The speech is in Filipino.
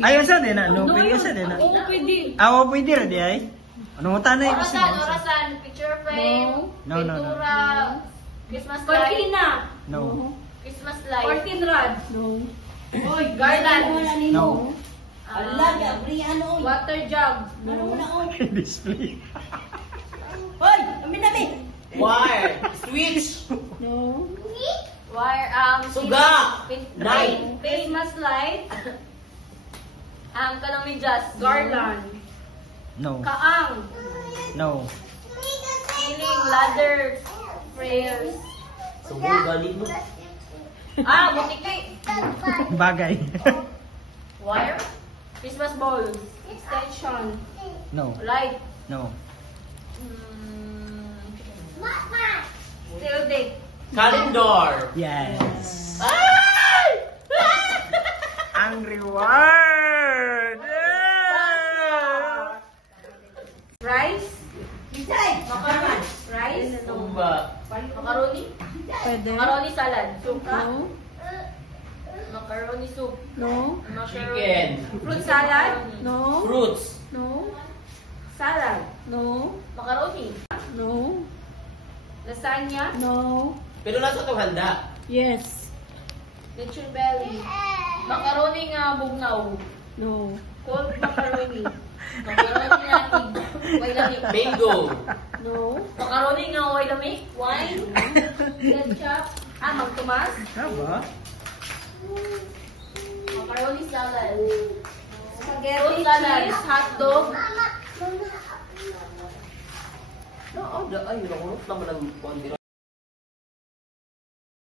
Ayaw sa din na, no? Ayaw sa din na. Oo, pwede. Awa pwede ra di ay. Ano mo tanay ko Orasan, picture frame, No. pintura, Christmas light. Cortina. No. Christmas light. Curtain rod. No. Oy, garland. No. Water jug. No. Display. Wire. Switch. No. Wire, Suga. Light. Christmas light. Kalamidyas. Garland. No. Kaang. No. Ceiling, ladder, prayers. Subong galing mo. Butiki. Bagay. Wire. Christmas balls. Extension. No. Light. No. Steel dick. Calendar. Yes. Ay! Ang reward! Yeah! Rice. Macaroni. Rice. Tumba. Macaroni. Pwede. Macaroni salad. Suka. No. Macaroni soup. No. Macaroni. Chicken. Fruit salad. No. Fruits. No. Salad. No. Macaroni. No. Lasagna. No. Pero nasa itong handa. Yes. Lechon belly. Macaroni nga bugnaw. No. Cold macaroni. Macaroni nga way lamig. Mango. No. Macaroni nga way lamig. Wine. Ketchup. Mang Tomas. Aba? Macaroni salad. Spaghetti. Fruit salad. Cheese. Hotdog. Ay, nakurot naman ang